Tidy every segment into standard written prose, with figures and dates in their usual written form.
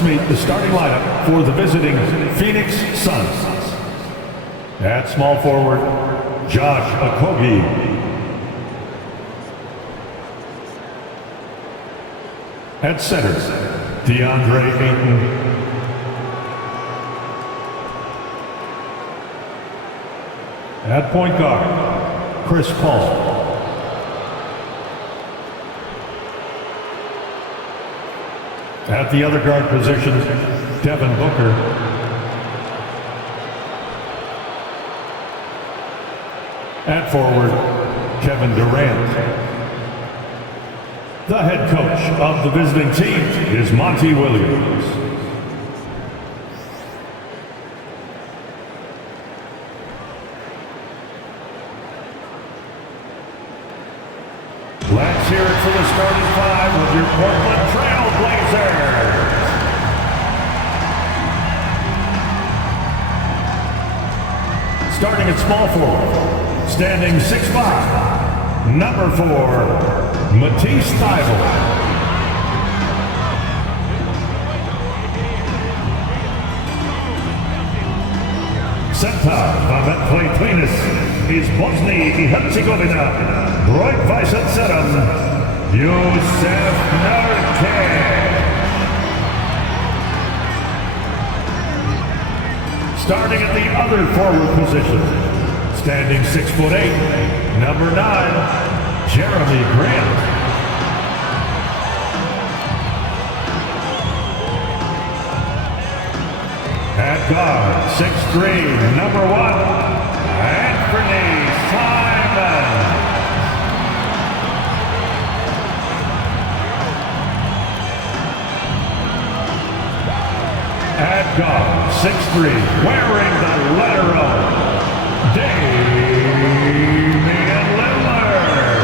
Let's meet the starting lineup for the visiting Phoenix Suns. At small forward, Josh Okogie. At center, DeAndre Ayton. At point guard, Chris Paul. At the other guard position, Devin Booker. At forward, Kevin Durant. The head coach of the visiting team is Monty Williams. Let's hear it for the starting five of your Portland Trail Blazers. Starting at small forward, standing 6'5", number 4, Matisse Thybulle. Center of Cletus is Bosnia and Herzegovina. Right vice at seven, Jusuf Nurkic. Starting at the other forward position, standing 6'8", number 9, Jeremy Grant. At guard, 6'3", number 1, Anthony Simons. At guard, 6'3", wearing the letter O, Damian Lillard.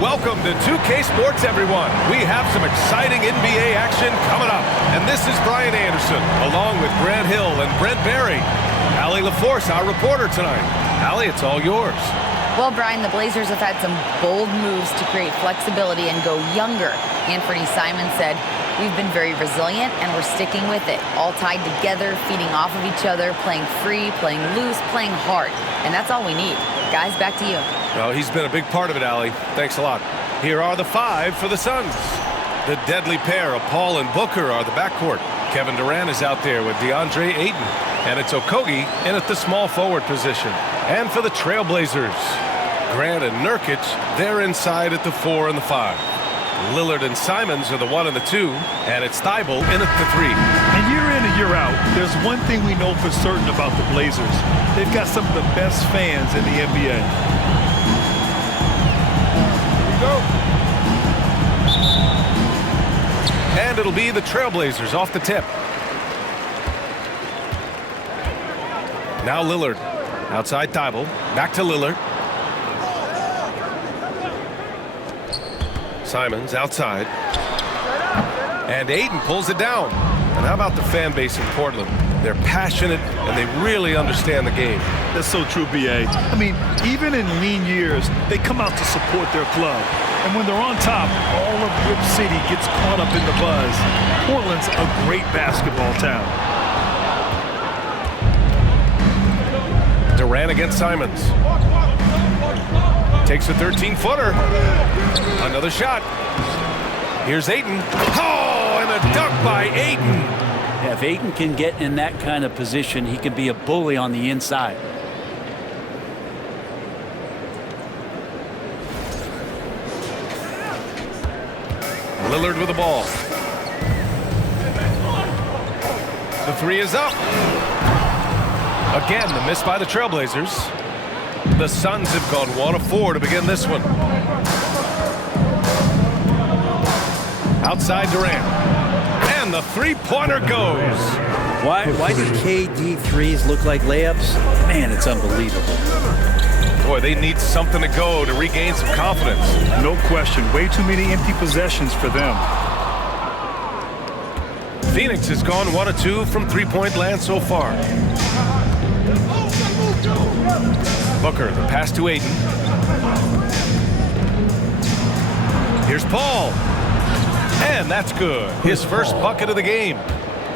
Welcome to 2K Sports, everyone. We have some exciting NBA action coming up. And this is Brian Anderson, along with Grant Hill and Brent Barry. Allie LaForce, our reporter tonight. Allie, it's all yours. Well, Brian, the Blazers have had some bold moves to create flexibility and go younger. Anthony Simons said, "We've been very resilient and we're sticking with it. All tied together, feeding off of each other, playing free, playing loose, playing hard. And that's all we need." Guys, back to you. Well, he's been a big part of it, Allie. Thanks a lot. Here are the five for the Suns. The deadly pair of Paul and Booker are the backcourt. Kevin Durant is out there with DeAndre Ayton. And it's Okogie in at the small forward position. And for the Trailblazers, Grant and Nurkic, they're inside at the 4 and the 5. Lillard and Simons are the 1 and the 2. And it's Thybulle in at the 3. And year in and year out, there's one thing we know for certain about the Blazers. They've got some of the best fans in the NBA. Here we go. And it'll be the Trailblazers off the tip. Now Lillard, outside Thybulle, back to Lillard. Simons outside. And Ayton pulls it down. And how about the fan base in Portland? They're passionate and they really understand the game. That's so true, B.A. I mean, even in lean years, they come out to support their club. And when they're on top, all of Rip City gets caught up in the buzz. Portland's a great basketball town. Durant against Simons. Takes a 13-footer. Another shot. Here's Ayton. Oh, and a dunk by Ayton. Yeah, if Ayton can get in that kind of position, he can be a bully on the inside. Lillard with the ball. The 3 is up. Again, the miss by the Trailblazers. The Suns have gone 1 of 4 to begin this one. Outside Durant. And the three-pointer goes. Why do KD threes look like layups? Man, it's unbelievable. Boy, they need something to go to regain some confidence. No question. Way too many empty possessions for them. Phoenix has gone 1 of 2 from three-point land so far. Booker, the pass to Ayton. Here's Paul. And that's good. His first bucket of the game.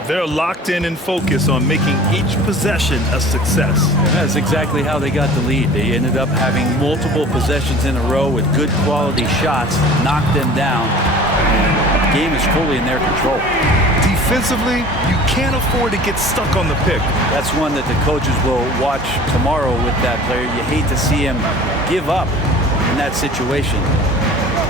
They're locked in and focused on making each possession a success. That's exactly how they got the lead. They ended up having multiple possessions in a row with good quality shots, knocked them down, and the game is fully in their control. Defensively, you can't afford to get stuck on the pick. That's one that the coaches will watch tomorrow with that player. You hate to see him give up in that situation.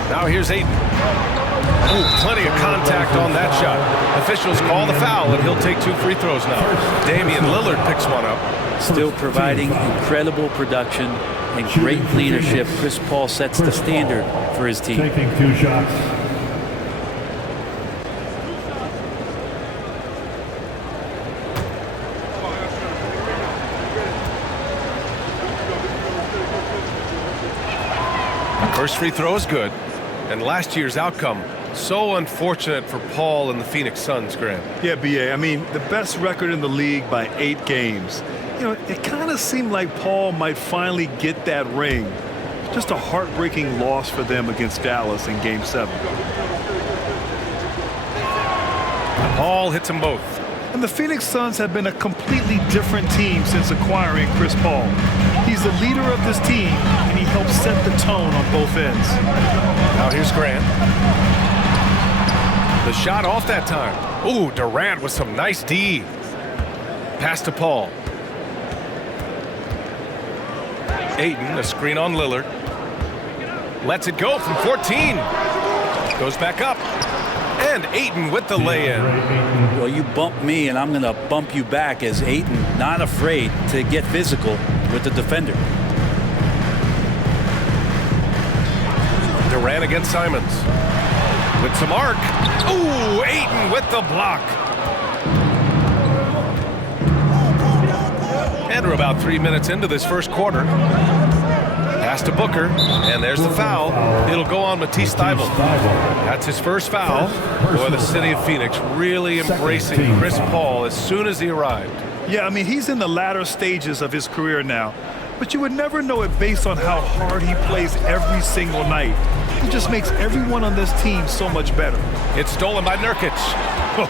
Now here's Ayton. Ooh, plenty of contact on that shot. Officials call the foul, and he'll take 2 free throws now. Damian Lillard picks one up. Still providing incredible production and great leadership. Chris Paul sets the standard for his team. Taking 2 shots. First free throw is good. And last year's outcome, so unfortunate for Paul and the Phoenix Suns, Grant. Yeah, B.A., I mean, the best record in the league by 8 games. You know, it kind of seemed like Paul might finally get that ring. Just a heartbreaking loss for them against Dallas in Game 7. Paul hits them both. And the Phoenix Suns have been a completely different team since acquiring Chris Paul. He's the leader of this team, and he helps set the tone on both ends. Now here's Grant. The shot off that time. Ooh, Durant with some nice D. Pass to Paul. Ayton, a screen on Lillard. Lets it go from 14. Goes back up. And Ayton with the lay-in. Well, you bump me, and I'm going to bump you back as Ayton, not afraid to get physical with the defender. Durant against Simons. With some arc. Ooh, Ayton with the block. And we're about 3 minutes into this first quarter. Pass to Booker, and there's the foul. It'll go on Matisse Thybulle. That's his first foul. Boy, the city of Phoenix really embracing Chris Paul as soon as he arrived. Yeah, I mean, he's in the latter stages of his career now. But you would never know it based on how hard he plays every single night. He just makes everyone on this team so much better. It's stolen by Nurkic.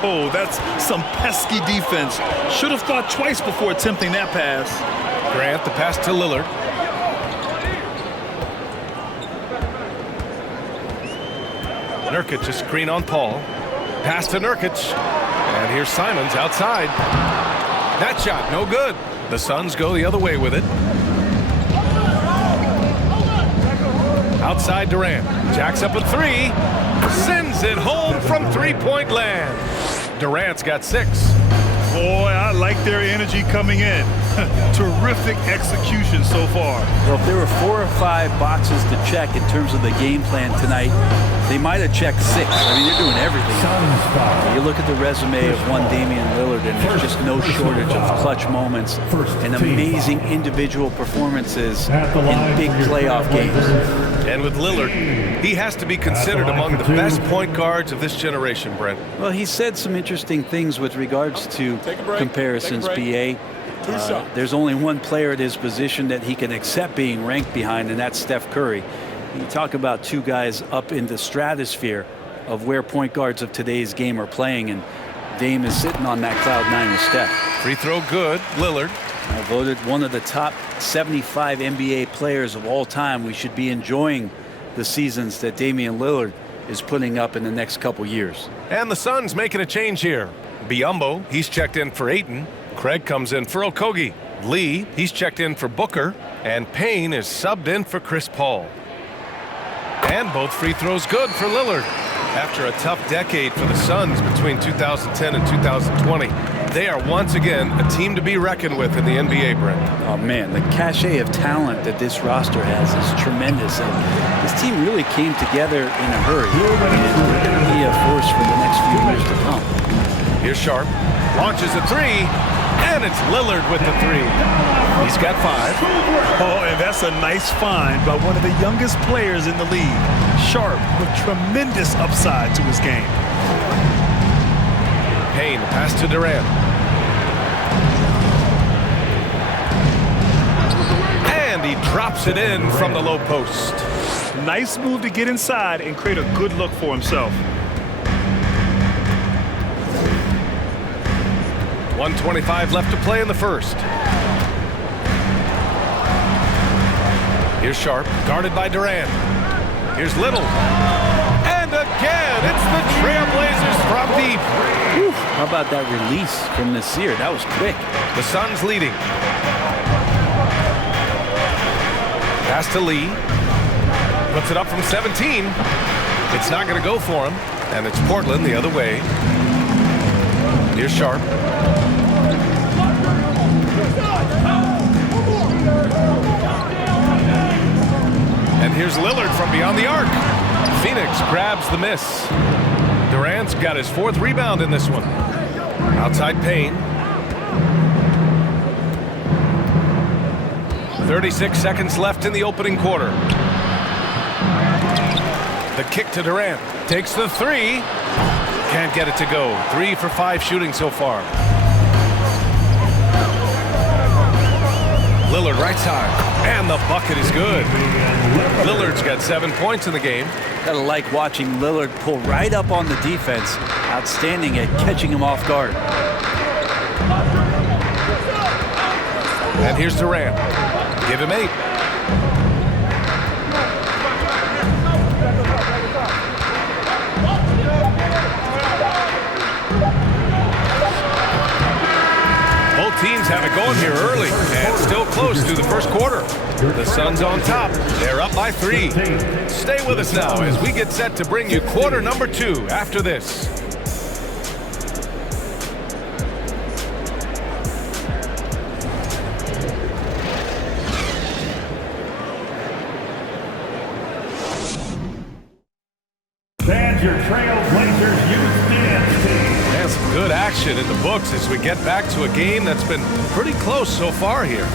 Oh, that's some pesky defense. Should have thought twice before attempting that pass. Grant, the pass to Lillard. Nurkic, a screen on Paul. Pass to Nurkic. And here's Simons outside. That shot, no good. The Suns go the other way with it. Outside Durant. Jacks up a 3. Sends it home from three-point land. Durant's got 6. Boy, I like their energy coming in. Terrific execution so far. Well, if there were 4 or 5 boxes to check in terms of the game plan tonight, they might have checked 6. I mean, they're doing everything. You look at the resume of one Damian Lillard, and there's just no shortage of clutch moments and amazing individual performances in big playoff games. And with Lillard, he has to be considered among the best point guards of this generation, Brent. Well, he said some interesting things with regards to comparisons, BA. There's only one player at his position that he can accept being ranked behind, and that's Steph Curry. You talk about 2 guys up in the stratosphere of where point guards of today's game are playing, and Dame is sitting on that cloud 9 with Steph. Free throw good, Lillard. Voted one of the top 75 NBA players of all time. We should be enjoying the seasons that Damian Lillard is putting up in the next couple years. And the Suns making a change here. Biyombo, he's checked in for Ayton. Craig comes in for Okogie. Lee, he's checked in for Booker. And Payne is subbed in for Chris Paul. And both free throws good for Lillard. After a tough decade for the Suns between 2010 and 2020, they are once again a team to be reckoned with in the NBA, Brent. Oh, man, the cachet of talent that this roster has is tremendous. And this team really came together in a hurry. And they're going to be a force for the next few years to come. Here's Sharp. Launches a 3. And it's Lillard with the 3. He's got 5. Oh, and that's a nice find by one of the youngest players in the league. Sharp with tremendous upside to his game. Payne, pass to Durant. And he drops it in from the low post. Nice move to get inside and create a good look for himself. 1:25 left to play in the first. Here's Sharp, guarded by Durant. Here's Little. And again, it's the Trailblazers from deep. Whew, how about that release from Nasir? That was quick. The Suns leading. Pass to Lee. Puts it up from 17. It's not going to go for him. And it's Portland the other way. Here's Sharp. And here's Lillard from beyond the arc. Phoenix grabs the miss. Durant's got his 4th rebound in this one. Outside Payne. 36 seconds left in the opening quarter. The kick to Durant. Takes the 3. Can't get it to go. 3 for 5 shooting so far. Lillard right side. And the bucket is good. Lillard's got 7 points in the game. Gotta like watching Lillard pull right up on the defense. Outstanding at catching him off guard. And here's Durant. Give him 8. Both teams have it going here early and still close through the first quarter. The Suns on top. They're up by 3. Stay with us now as we get set to bring you quarter number 2 after this. And your Trailblazers youth dance team. And some good action in the books as we get back to a game that's been pretty close so far here.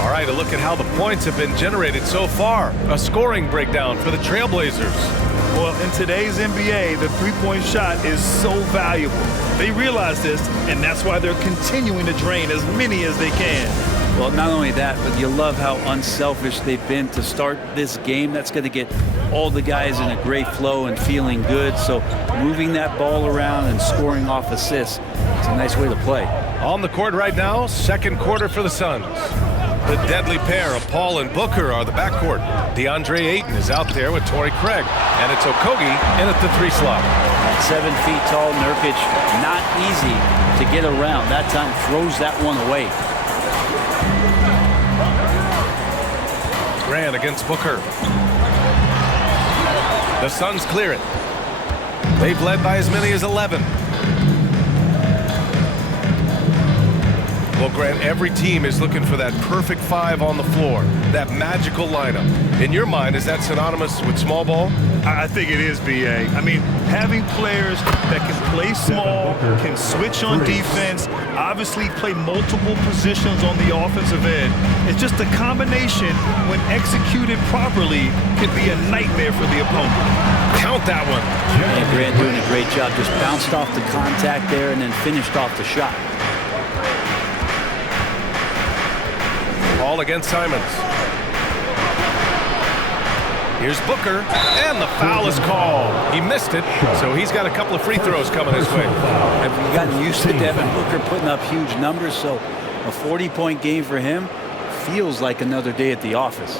All right, a look at how the points have been generated so far. A scoring breakdown for the Trailblazers. Well, in today's NBA, the three-point shot is so valuable. They realize this, and that's why they're continuing to drain as many as they can. Well, not only that, but you love how unselfish they've been to start this game. That's going to get all the guys in a great flow and feeling good. So moving that ball around and scoring off assists, it's a nice way to play. On the court right now, second quarter for the Suns. The deadly pair of Paul and Booker are the backcourt. DeAndre Ayton is out there with Torrey Craig. And it's Okogie in at the 3 slot. 7 feet tall Nurkic, not easy to get around. That time throws that one away. Grant against Booker. The Suns clear it. They've led by as many as 11. Well, Grant, every team is looking for that perfect 5 on the floor, that magical lineup. In your mind, is that synonymous with small ball? I think it is, B.A. I mean, having players that can play small, can switch on defense, obviously play multiple positions on the offensive end. It's just a combination, when executed properly, can be a nightmare for the opponent. Count that one. And Grant doing a great job. Just bounced off the contact there and then finished off the shot. All against Simons. Here's Booker, and the foul is called. He missed it, so he's got a couple of free throws coming his way. I've gotten used to Devin Booker putting up huge numbers, so a 40-point game for him feels like another day at the office.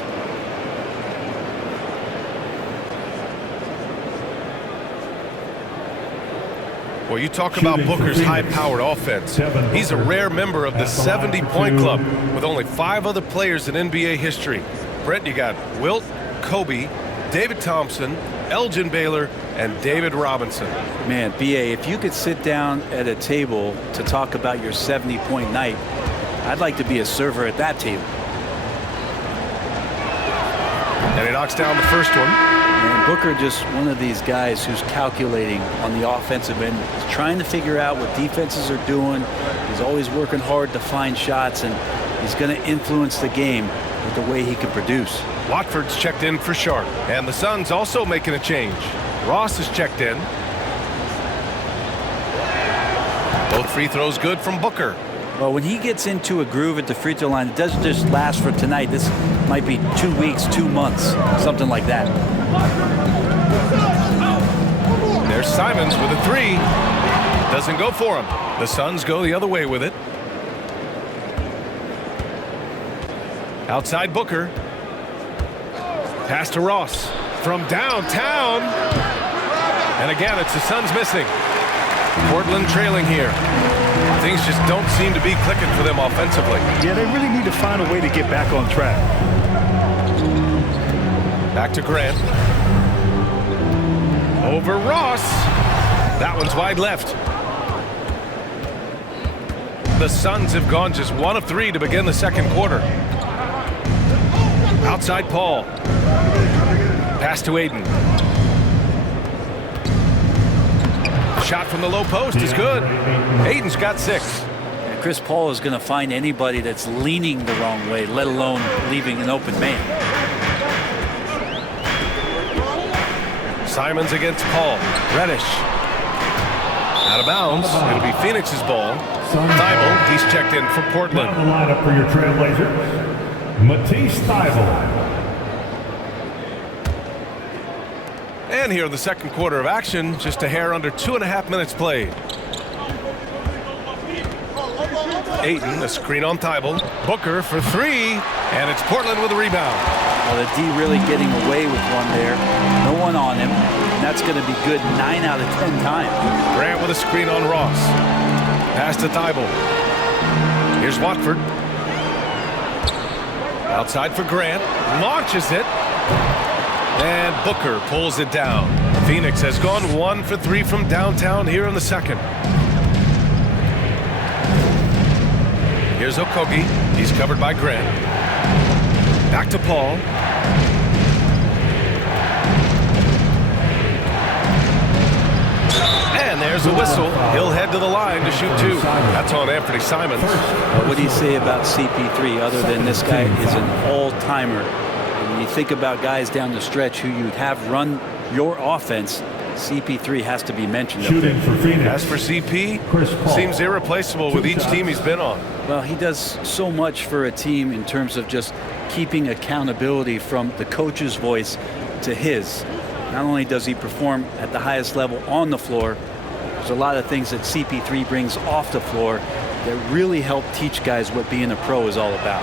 Well, you talk about Booker's high-powered offense. He's a rare member of the 70-point club with only 5 other players in NBA history. Brett, you got Wilt, Kobe, David Thompson, Elgin Baylor, and David Robinson. Man, B.A., if you could sit down at a table to talk about your 70-point night, I'd like to be a server at that table. And he knocks down the first one. And Booker just one of these guys who's calculating on the offensive end. He's trying to figure out what defenses are doing. He's always working hard to find shots, and he's going to influence the game with the way he can produce. Watford's checked in for Sharp, and the Suns also making a change. Ross is checked in. Both free throws good from Booker. Well, when he gets into a groove at the free throw line, it doesn't just last for tonight. This might be 2 weeks, 2 months, something like that. There's Simons with a three. Doesn't go for him. The Suns go the other way with it. Outside Booker. Pass to Ross from downtown. And again, it's the Suns missing. Portland trailing here. Things just don't seem to be clicking for them offensively. Yeah, they really need to find a way to get back on track. Back to Grant. Over Ross. That one's wide left. The Suns have gone just 1 of 3 to begin the second quarter. Outside Paul. Pass to Aiden. Shot from the low post is good. Aiden's got 6. And Chris Paul is going to find anybody that's leaning the wrong way, let alone leaving an open man. Simons against Paul. Reddish. Out of bounds. It'll be Phoenix's ball. Thibault, he's checked in for Portland. On the lineup for your Trailblazers, Matisse Thybulle. And here in the second quarter of action, just a hair under 2.5 minutes played. Ayton, a screen on Thibault. Booker for 3, and it's Portland with a rebound. Well, the D really getting away with one there. No one on him. And that's going to be good 9 out of 10 times. Grant with a screen on Ross. Pass to Thibault. Here's Watford. Outside for Grant. Launches it. And Booker pulls it down. Phoenix has gone 1 for 3 from downtown here in the second. Here's Okogie. He's covered by Grant. Back to Paul. And there's a whistle. He'll head to the line to shoot 2. That's on Anthony Simons. What do you say about CP3 other than this guy is an all-timer? When you think about guys down the stretch who you'd have run your offense, CP3 has to be mentioned. Shooting for Phoenix. As for CP, Chris Paul. seems irreplaceable with each team he's been on. Well, he does so much for a team in terms of just keeping accountability from the coach's voice to his. Not only does he perform at the highest level on the floor, there's a lot of things that CP3 brings off the floor that really help teach guys what being a pro is all about.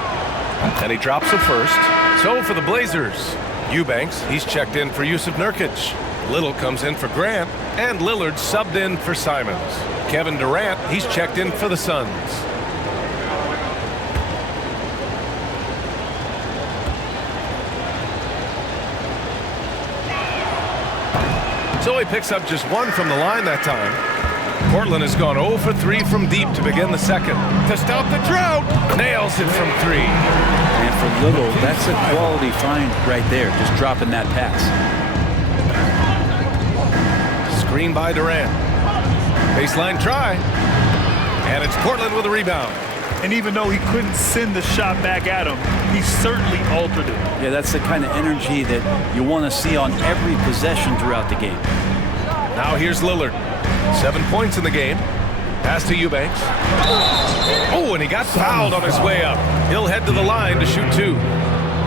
And he drops the first. So for the Blazers, Eubanks, he's checked in for Yusuf Nurkic. Little comes in for Grant, and Lillard subbed in for Simons. Kevin Durant, he's checked in for the Suns. So he picks up just 1 from the line that time. Portland has gone 0 for 3 from deep to begin the second. To stop the drought, nails it from 3. And for Little, that's a quality find right there, just dropping that pass. Screen by Durant. Baseline try. And it's Portland with a rebound. And even though he couldn't send the shot back at him, he certainly altered it. Yeah, that's the kind of energy that you want to see on every possession throughout the game. Now here's Lillard. 7 points in the game. Pass to Eubanks. Oh, and he got fouled on his way up. He'll head to the line to shoot 2.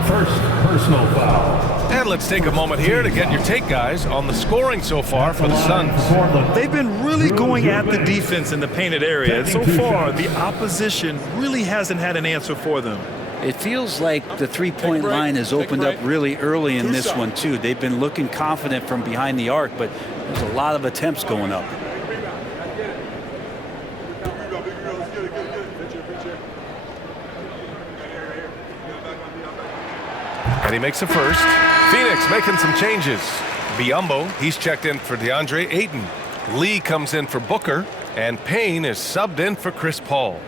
First personal foul. And let's take a moment here to get your take, guys, on the scoring so far for the Suns. They've been really going at the defense in the painted area. And so far, the opposition really hasn't had an answer for them. It feels like the three-point line has opened up really early in this one, too. They've been looking confident from behind the arc, but there's a lot of attempts going up. And he makes a first. Phoenix making some changes. Biyombo, he's checked in for DeAndre Ayton. Lee comes in for Booker. And Payne is subbed in for Chris Paul.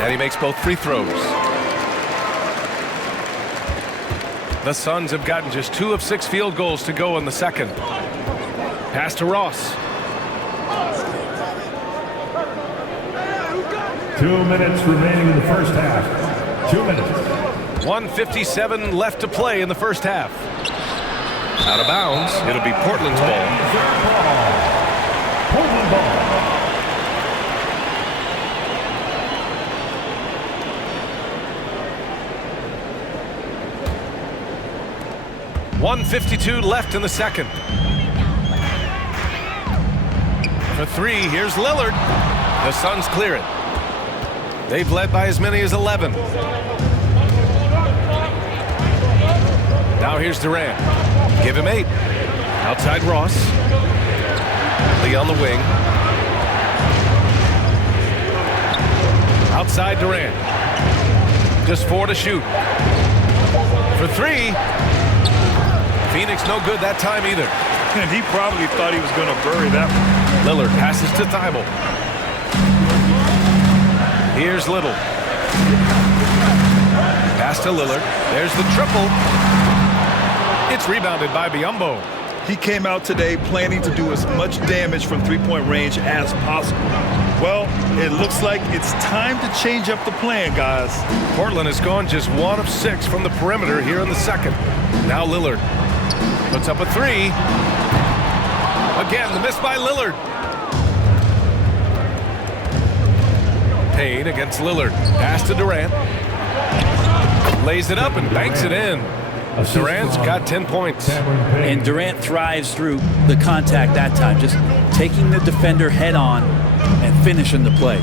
And he makes both free throws. The Suns have gotten just 2 of 6 field goals to go in the second. Pass to Ross. 2 minutes remaining in the first half. 2 minutes. 1:57 left to play in the first half. Out of bounds. It'll be Portland's ball. Portland ball. .152 left in the second. For three, here's Lillard. The Suns clear it. They've led by as many as 11. Now here's Durant. Give him 8. Outside Ross. Lee on the wing. Outside Durant. Just 4 to shoot. For 3. Phoenix no good that time either. And he probably thought he was going to bury that one. Lillard passes to Thibault. Here's Little. Pass to Lillard. There's the triple. It's rebounded by Biyombo. He came out today planning to do as much damage from three-point range as possible. Well, it looks like it's time to change up the plan, guys. Portland has gone just 1 of 6 from the perimeter here in the second. Now Lillard puts up a 3. Again, the miss by Lillard. Payne against Lillard. Pass to Durant. Lays it up and banks it in. Durant's got 10 points. And Durant thrives through the contact that time, just taking the defender head on and finishing the play.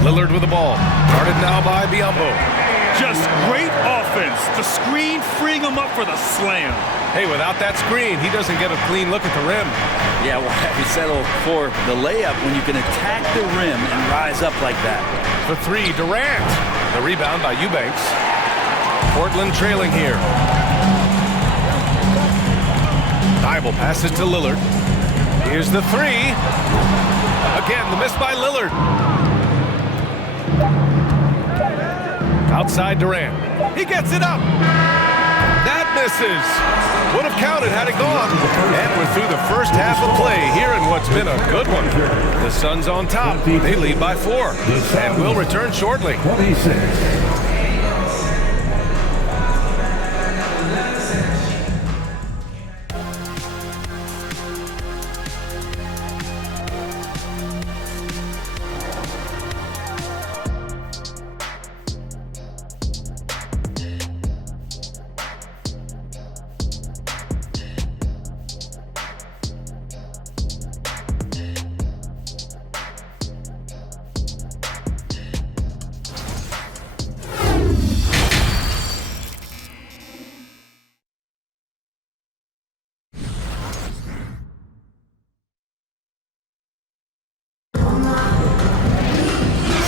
Lillard with the ball. Guarded now by Biyombo. Just great offense. The screen freeing him up for the slam. Hey, without that screen, he doesn't get a clean look at the rim. Yeah, well, we settle for the layup when you can attack the rim and rise up like that. For 3, Durant. The rebound by Eubanks. Portland trailing here. Thibault passes to Lillard. Here's the 3. Again, the miss by Lillard. Outside Durant. He gets it up. That misses. Would have counted had it gone. And we're through the first half of play here in what's been a good one. The Suns on top. They lead by 4. And will return shortly. 26.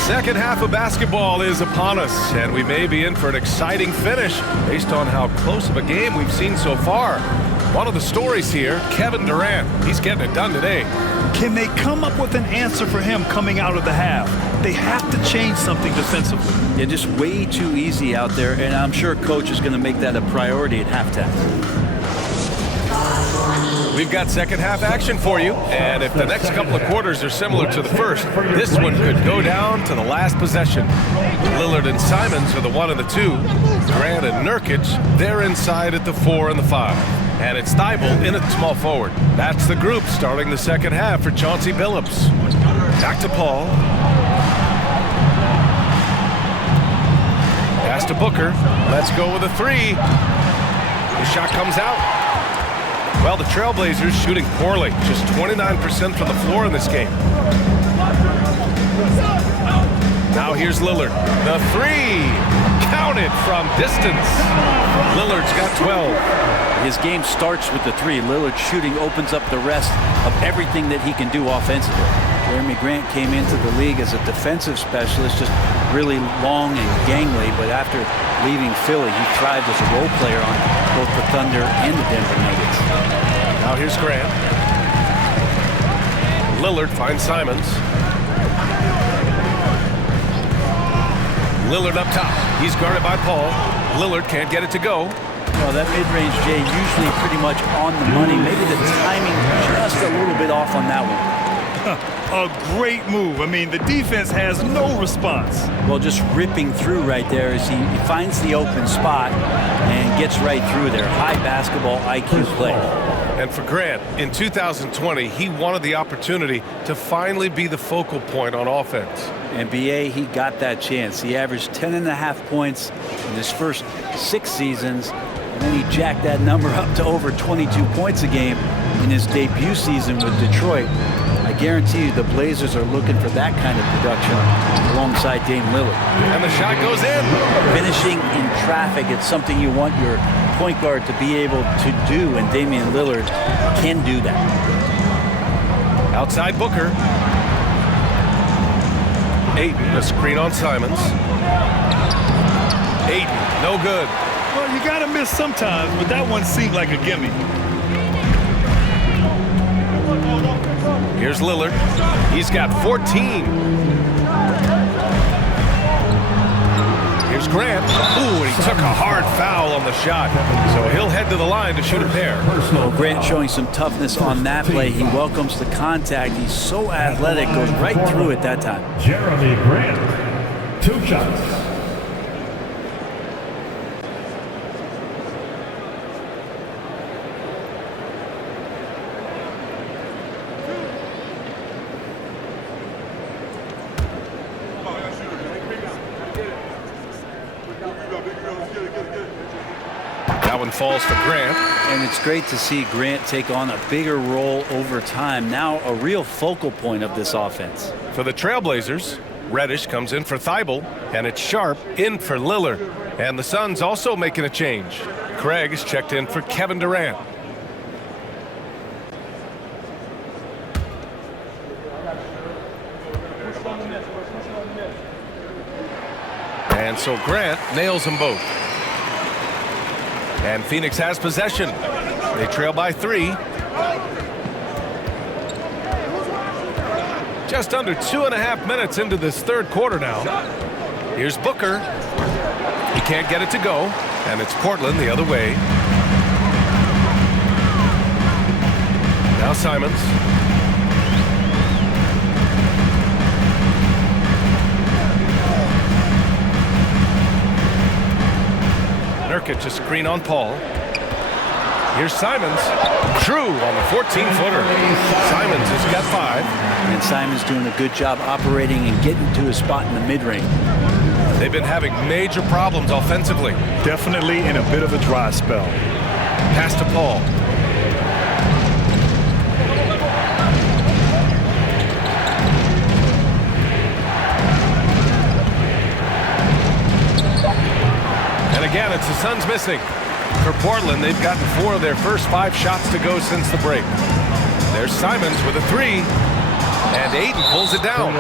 Second half of basketball is upon us, and we may be in for an exciting finish based on how close of a game we've seen so far. One of the stories here, Kevin Durant. He's getting it done today. Can they come up with an answer for him coming out of the half? They have to change something defensively. Yeah, just way too easy out there, and I'm sure Coach is going to make that a priority at halftime. We've got second half action for you, and if the next couple of quarters are similar to the first, this one could go down to the last possession. Lillard and Simons are the 1 and the 2. Grant and Nurkic, they're inside at the 4 and the 5. And it's Thibault in at small forward. That's the group starting the second half for Chauncey Billups. Back to Paul. Pass to Booker. Let's go with a 3. The shot comes out. Well, the Trailblazers shooting poorly, just 29% from the floor in this game. Now here's Lillard. The 3, counted from distance. Lillard's got 12. His game starts with the 3. Lillard shooting opens up the rest of everything that he can do offensively. Jeremy Grant came into the league as a defensive specialist, just really long and gangly, but after leaving Philly, he thrived as a role player on both the Thunder and the Denver Nuggets. Now here's Grant. Lillard finds Simons. Lillard up top. He's guarded by Paul. Lillard can't get it to go. Well, that mid-range, Jay, usually pretty much on the money. Maybe the timing just a little bit off on that one. A great move. I mean, the defense has no response. Well, just ripping through right there as he finds the open spot and gets right through there. High basketball IQ play. And for Grant, in 2020, he wanted the opportunity to finally be the focal point on offense. And BA, he got that chance. He averaged 10.5 points in his first 6 seasons, and then he jacked that number up to over 22 points a game in his debut season with Detroit. I guarantee you the Blazers are looking for that kind of production alongside Dame Lillard. And the shot goes in. Finishing in traffic, it's something you want your point guard to be able to do, and Damian Lillard can do that. Outside Booker. Ayton, a screen on Simons. Ayton, no good. Well, you got to miss sometimes, but that one seemed like a gimme. Here's Lillard. He's got 14. Here's Grant. Ooh, and he took a hard foul on the shot. So he'll head to the line to shoot a pair. Well, Grant showing some toughness on that play. He welcomes the contact. He's so athletic, goes right through it that time. Jeremy Grant, 2 shots. That one falls for Grant. And it's great to see Grant take on a bigger role over time. Now a real focal point of this offense. For the Trailblazers, Reddish comes in for Thibault, and it's Sharp in for Lillard. And the Suns also making a change. Craig is checked in for Kevin Durant. And so Grant nails them both. And Phoenix has possession. They trail by 3. Just under 2.5 minutes into this third quarter now. Here's Booker. He can't get it to go, and it's Portland the other way. Now Simons. Nurkic a screen on Paul. Here's Simons. True on the 14-footer. Simons has got 5. And Simons doing a good job operating and getting to his spot in the mid-range. They've been having major problems offensively. Definitely in a bit of a dry spell. Pass to Paul. And again, it's the Suns missing. For Portland, they've gotten 4 of their first 5 shots to go since the break. There's Simons with a 3. And Ayton pulls it down.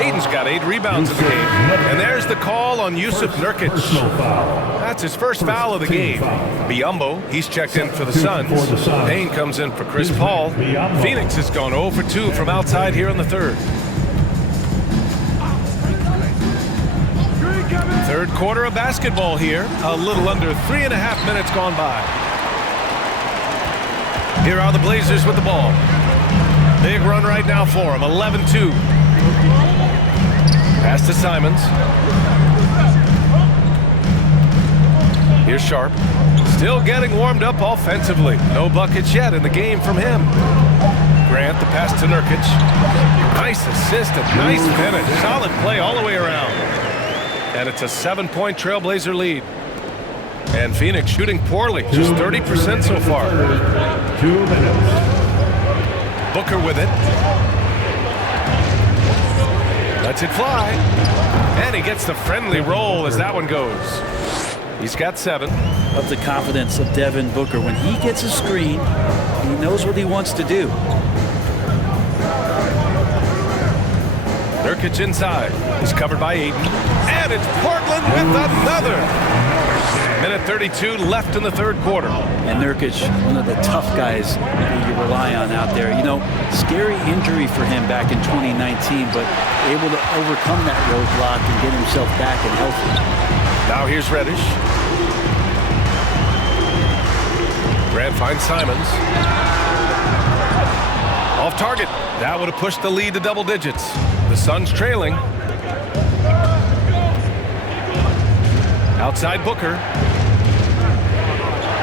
Ayton's got 8 rebounds in the game. And there's the call on Yusuf Nurkic. That's his first foul of the game. Biyombo, he's checked in for the Suns. Payne comes in for Chris Paul. Phoenix has gone 0 for 2 from outside here in the third. Third quarter of basketball here. A little under 3.5 minutes gone by. Here are the Blazers with the ball. Big run right now for him, 11-2. Pass to Simons. Here's Sharp. Still getting warmed up offensively. No buckets yet in the game from him. Grant, the pass to Nurkic. Nice assist and nice finish. Solid play all the way around. And it's a 7-point Trailblazer lead. And Phoenix shooting poorly, just 30% so far. 2 minutes. Booker with it. Lets it fly. And he gets the friendly roll as that one goes. He's got 7. Of the confidence of Devin Booker. When he gets a screen, he knows what he wants to do. Nurkic inside. He's covered by Ayton. And it's Portland with another. Minute 32 left in the third quarter. And Nurkic, one of the tough guys that you rely on out there. You know, scary injury for him back in 2019, but able to overcome that roadblock and get himself back and healthy. Now here's Reddish. Grant finds Simons. Off target. That would have pushed the lead to double digits. The Suns trailing. Outside Booker.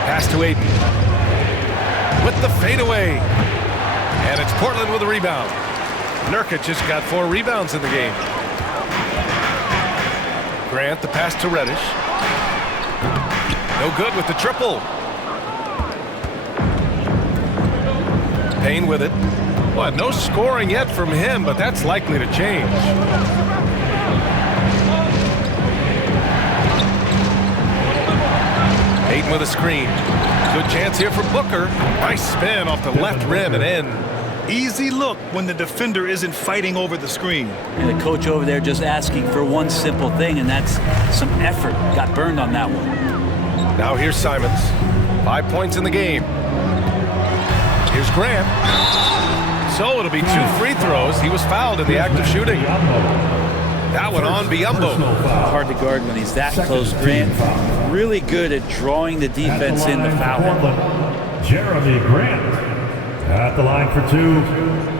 Pass to Ayton. With the fadeaway. And it's Portland with a rebound. Nurkic just got 4 rebounds in the game. Grant, the pass to Reddish. No good with the triple. Payne with it. Well, no scoring yet from him, but that's likely to change. Ayton with a screen. Good chance here for Booker. Nice spin off the left rim and in. Easy look when the defender isn't fighting over the screen. And the coach over there just asking for one simple thing, and that's some effort. Got burned on that one. Now here's Simons. 5 points in the game. Here's Grant. So it'll be 2 free throws. He was fouled in the act of shooting. That one on Biyombo. Hard to guard when he's that close. Grant really good at drawing the defense in to foul him. Jeremy Grant at the line for 2.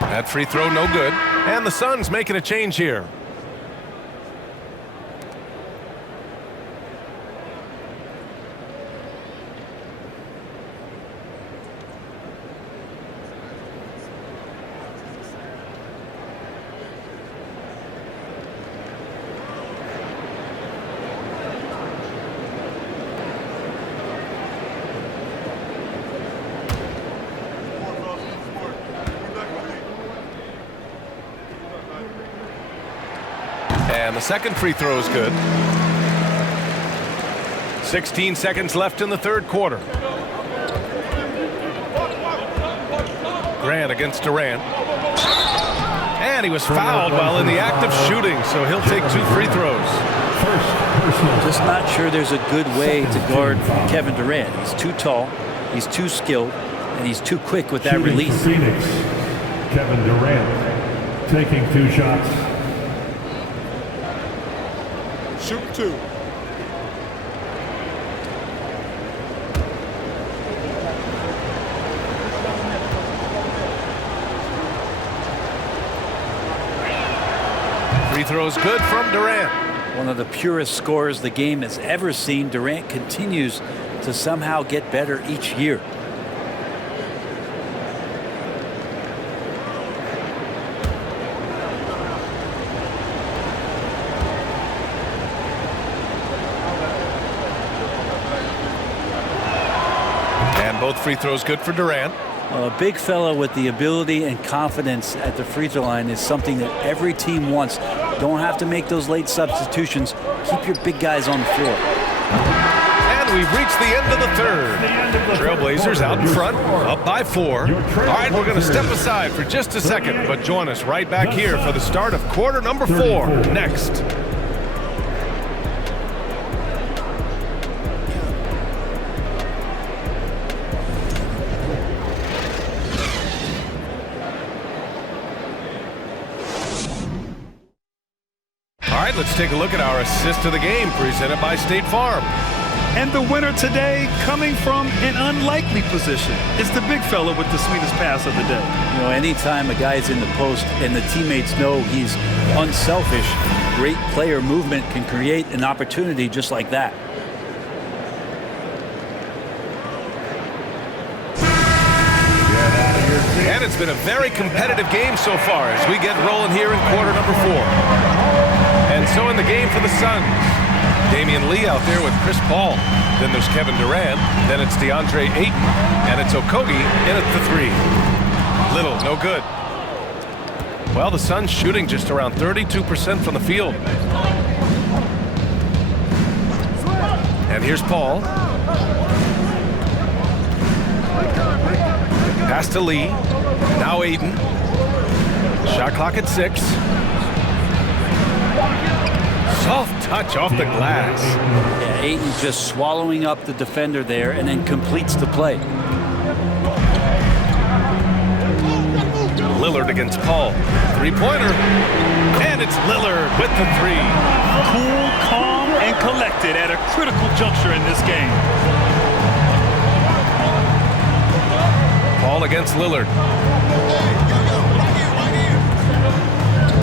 That free throw no good. And the Suns making a change here. And the second free throw is good. 16 seconds left in the third quarter. Grant against Durant. And he was fouled while in the act of shooting, so he'll take 2 free throws. Just not sure there's a good way to guard Kevin Durant. He's too tall, he's too skilled, and he's too quick with that Shooting release. for Phoenix, Kevin Durant taking 2 shots. Shoot 2. Free throws good from Durant. One of the purest scorers the game has ever seen. Durant continues to somehow get better each year. Both free throws good for Durant. A big fella with the ability and confidence at the free throw line is something that every team wants. Don't have to make those late substitutions. Keep your big guys on the floor. And we've reached the end of the third. Trailblazers out in front, up by 4. All right, we're going to step aside for just a second, but join us right back here for the start of quarter number 4 next. Let's take a look at our assist of the game presented by State Farm. And the winner today, coming from an unlikely position, is the big fella with the sweetest pass of the day. You know, anytime a guy's in the post and the teammates know he's unselfish, great player movement can create an opportunity just like that. And it's been a very competitive game so far as we get rolling here in quarter number 4. And so in the game for the Suns, Damian Lee out there with Chris Paul. Then there's Kevin Durant. Then it's DeAndre Ayton. And it's Okogie in at the 3. Little, no good. Well, the Suns shooting just around 32% from the field. And here's Paul. Pass to Lee. Now Ayton. Shot clock at 6. Soft touch off the glass. Yeah, Ayton just swallowing up the defender there and then completes the play. Lillard against Paul. Three-pointer. And it's Lillard with the three. Cool, calm, and collected at a critical juncture in this game. Paul against Lillard.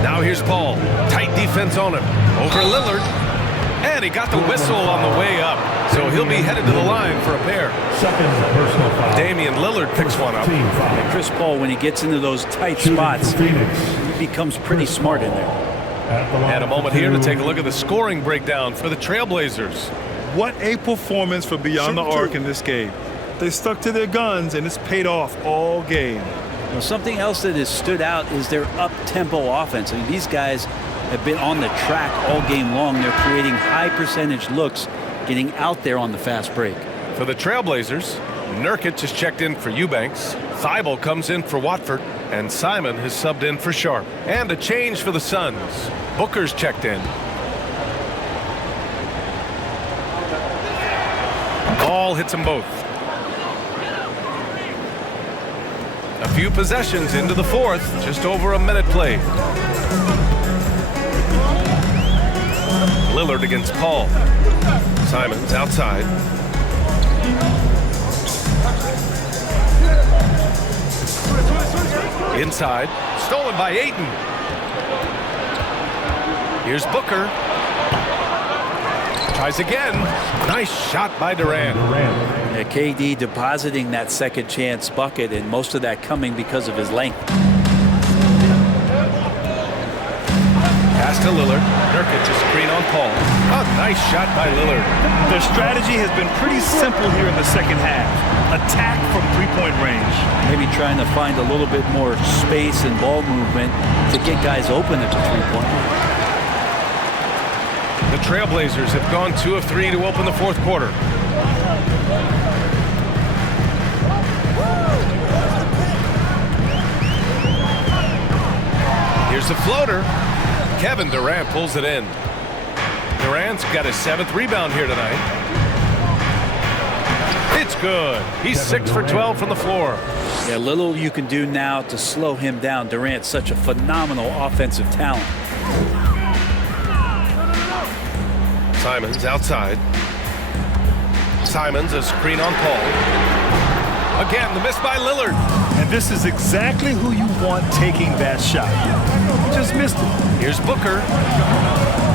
Now here's Paul. Tight defense on him. Over Lillard. And he got the whistle on the way up. So he'll be headed to the line for a pair. Second personal foul. Damian Lillard picks one up. Team foul. Chris Paul, when he gets into those tight Shooting spots, for Phoenix. he becomes pretty smart in there. At the line And a moment for here to two. take a look at the scoring breakdown for the Trailblazers. What a performance for Beyond the Arc in this game. They stuck to their guns, and it's paid off all game. Well, something else that has stood out is their up-tempo offense. I mean, these guys have been on the track all game long. They're creating high-percentage looks, getting out there on the fast break. For the Trailblazers, Nurkic has checked in for Eubanks. Thibault comes in for Watford. And Simon has subbed in for Sharp. And a change for the Suns. Booker's checked in. Ball hits them both. A few possessions into the fourth. Just over a minute played. Lillard against Paul. Simons outside. Inside. Stolen by Ayton. Here's Booker. Tries again. Nice shot by Durant. Yeah, KD depositing that second chance bucket, and most of that coming because of his length. Pass to Lillard. Nurkic a screen on Paul. A nice shot by Lillard. Their strategy has been pretty simple here in the second half. Attack from three-point range. Maybe trying to find a little bit more space and ball movement to get guys open at the three-point line. The Trailblazers have gone 2 of 3 to open the fourth quarter. Here's the floater. Kevin Durant pulls it in. Durant's got his 7th rebound here tonight. It's good. He's 6 for 12 from the floor. Yeah, little you can do now to slow him down. Durant's such a phenomenal offensive talent. Simons outside. Simons a screen on Paul. Again, the miss by Lillard. And this is exactly who you want taking that shot. He just missed it. Here's Booker.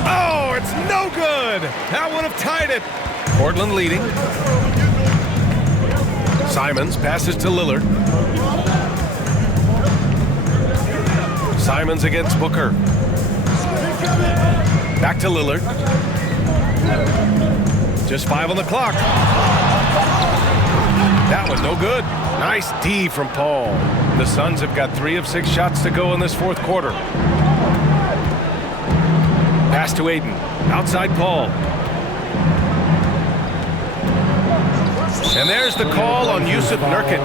Oh, it's no good. That would have tied it. Portland leading. Simons passes to Lillard. Simons against Booker. Back to Lillard. Just 5 on the clock. That one no good. Nice D from Paul. The Suns have got 3 of 6 shots to go in this fourth quarter. Pass to Ayton. Outside Paul. And there's the call on Yusuf Nurkic.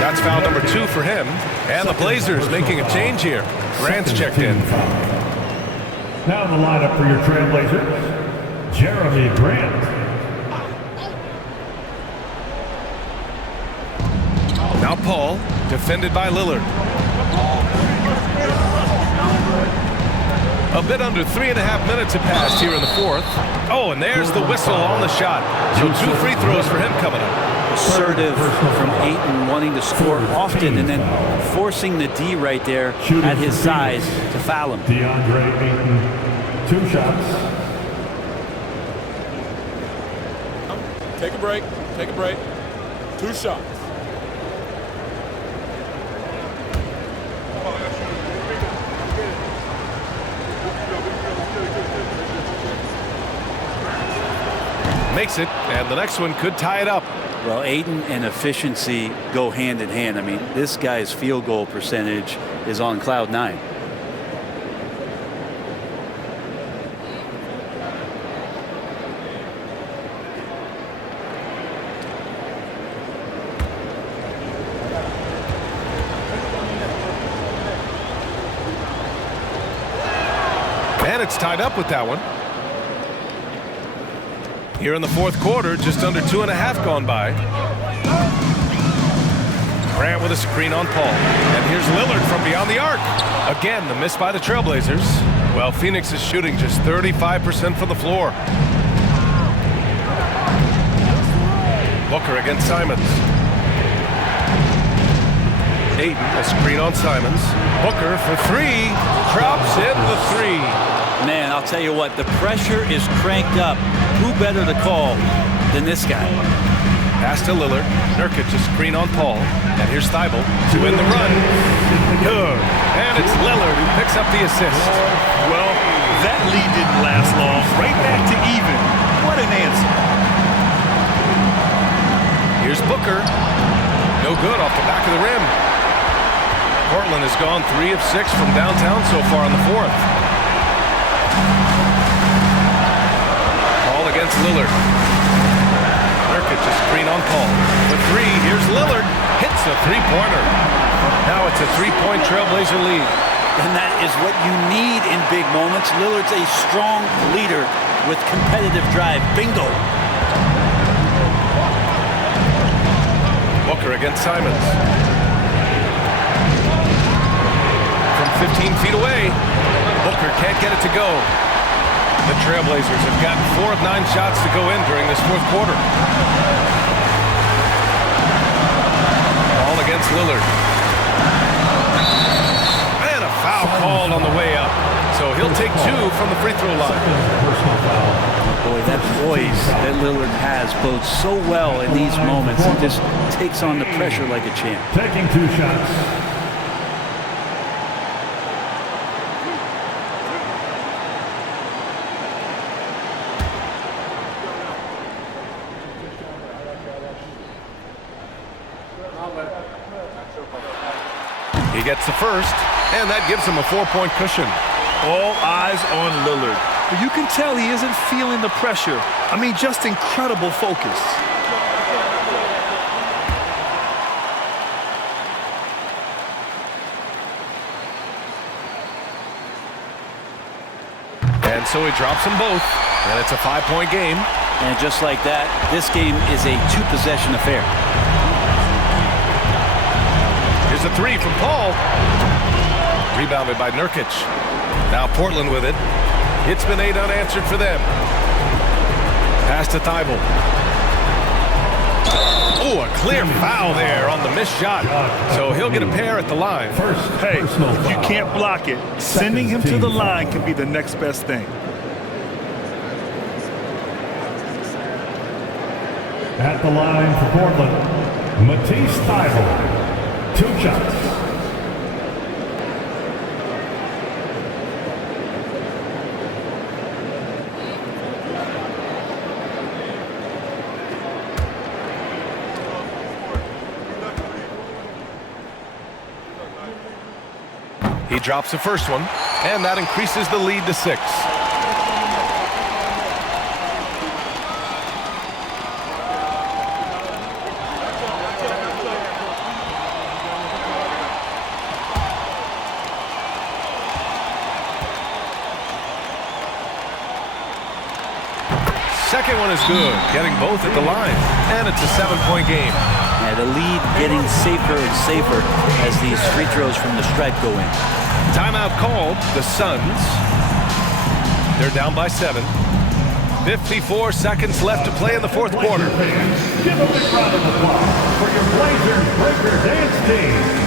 That's foul number 2 for him. And the Blazers making a change here. Grant's checked in. Now in the lineup for your Trailblazers, Jeremy Grant. Now Paul, defended by Lillard. A bit under 3.5 minutes have passed here in the fourth. Oh, and there's the whistle on the shot. So 2 free throws for him coming up. Assertive from Ayton, wanting to score often and then forcing the D right there at his size to foul him. DeAndre Ayton, 2 shots. Take a break. Take a break. 2 shots. Makes it, and the next one could tie it up. Well, Ayton and efficiency go hand in hand. I mean, this guy's field goal percentage is on cloud 9. And And it's tied up with that one. Here in the fourth quarter, just under 2.5 gone by. Grant with a screen on Paul. And here's Lillard from beyond the arc. Again, the miss by the Trailblazers. Well, Phoenix is shooting just 35% from the floor. Booker against Simons. Ayton, a screen on Simons. Booker for three. Drops in the three. Man, I'll tell you what, the pressure is cranked up. Who better to call than this guy? Pass to Lillard. Nurkic a screen on Paul. And here's Thibault to win the run. Good. And it's Lillard who picks up the assist. Well, that lead didn't last long. Right back to even. What an answer. Here's Booker. No good off the back of the rim. Portland has gone 3 of 6 from downtown so far in the fourth. Paul against Lillard. Nurkic a screen on Paul. The three, here's Lillard. Hits a three-pointer. Now it's a 3-point Trailblazer lead. And that is what you need in big moments. Lillard's a strong leader with competitive drive. Bingo. Booker against Simons. From 15 feet away, Booker can't get it to go. The Trailblazers have gotten 4 of 9 shots to go in during this fourth quarter. Ball against Lillard. And a foul called on the way up. So he'll take 2 from the free throw line. Boy, that poise that Lillard has bodes so well in these moments. He just takes on the pressure like a champ. Taking 2 shots. He gets the first, and that gives him a 4-point cushion. All eyes on Lillard. But you can tell he isn't feeling the pressure. I mean, just incredible focus. And so he drops them both, and it's a 5-point game. And just like that, this game is a 2-possession affair. Here's a 3 from Paul. Rebounded by Nurkic. Now Portland with it. It's been 8 unanswered for them. Pass to Thibault. Oh, a clear foul there on the missed shot. So he'll get a pair at the line. Hey, if you can't block it, sending him to the line can be the next best thing. At the line for Portland, Matisse Thybulle. 2 shots. He drops the first one, and that increases the lead to 6. Second one is good, getting both at the line, and it's a 7-point game. Yeah, the lead getting safer and safer as these free throws from the stripe go in. Timeout called. The Suns. They're down by 7. 54 seconds left to play in the fourth quarter. Give a big round of applause for your Blazers Breaker Dance team.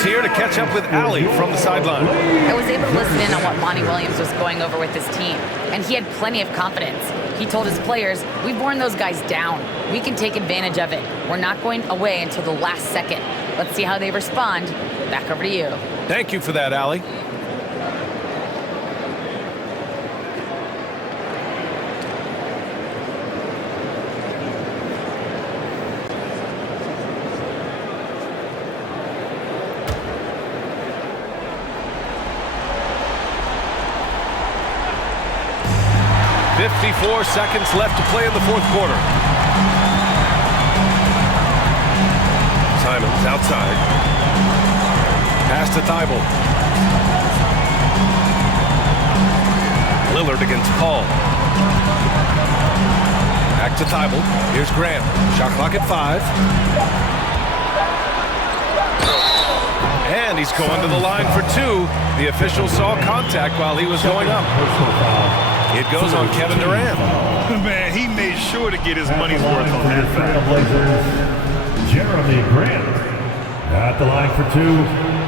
Let's hear to catch up with Allie from the sideline. I was able to listen in on what Monty Williams was going over with his team, and he had plenty of confidence. He told his players, we've worn those guys down. We can take advantage of it. We're not going away until the last second. Let's see how they respond. Back over to you. Thank you for that, Allie. .54 seconds left to play in the fourth quarter. Simons outside. Pass to Thibault. Lillard against Paul. Back to Thibault. Here's Grant. Shot clock at 5. And he's going to the line for 2. The official saw contact while he was going up. It goes on Kevin Durant. Man, he made sure to get his money's worth on that foul. Blazers, Jeremy Grant at the line for 2.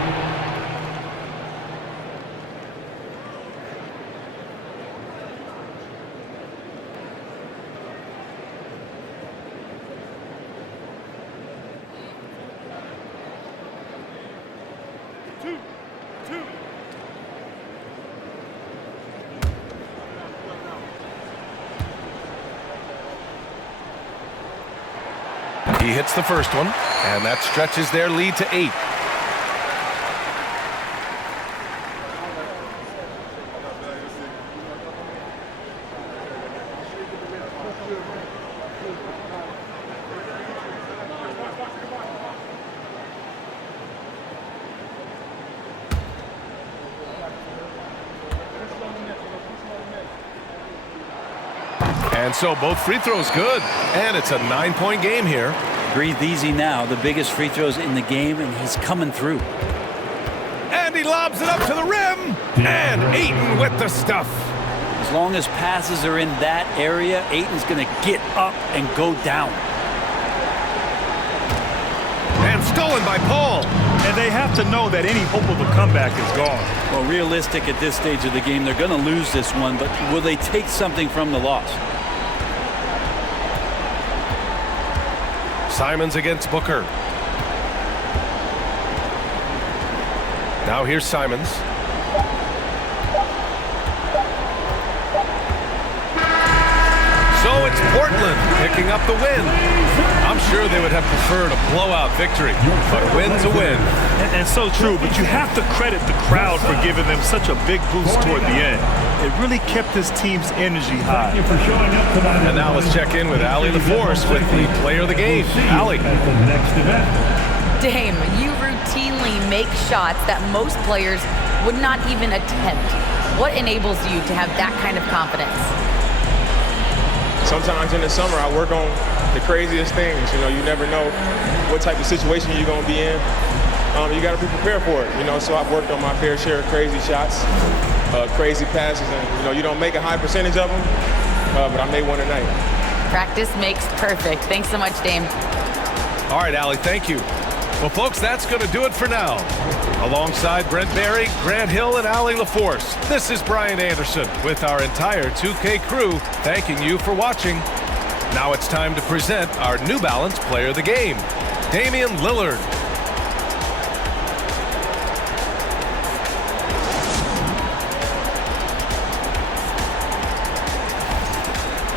He hits the first one, and that stretches their lead to 8. And so both free throws good, and it's a 9-point game here. Breathe easy now. The biggest free throws in the game, and he's coming through. And he lobs it up to the rim, and Ayton with the stuff. As long as passes are in that area, Ayton's going to get up and go down. And stolen by Paul. And they have to know that any hope of a comeback is gone. Well, realistic at this stage of the game, they're going to lose this one, but will they take something from the loss? Simons against Booker. Now here's Simons. So it's Portland picking up the win. I'm sure they would have preferred a blowout victory, but a win's a win. And so true, but you have to credit the crowd for giving them such a big boost toward the end. It really kept this team's energy high. Thank you for showing up tonight. And now let's check in with Allie LaForce with the player of the game. Allie. At the next event. Dame, you routinely make shots that most players would not even attempt. What enables you to have that kind of confidence? Sometimes in the summer, I work on the craziest things. You know, you never know what type of situation you're going to be in. You got to be prepared for it. You know, so I've worked on my fair share of crazy shots, crazy passes, and you know, you don't make a high percentage of them, but I made one tonight. Practice makes perfect. Thanks so much, Dame. All right, Allie, thank you. Well, folks, that's going to do it for now. Alongside Brent Barry, Grant Hill, and Allie LaForce, this is Brian Anderson with our entire 2K crew thanking you for watching. Now it's time to present our New Balance Player of the Game, Damian Lillard.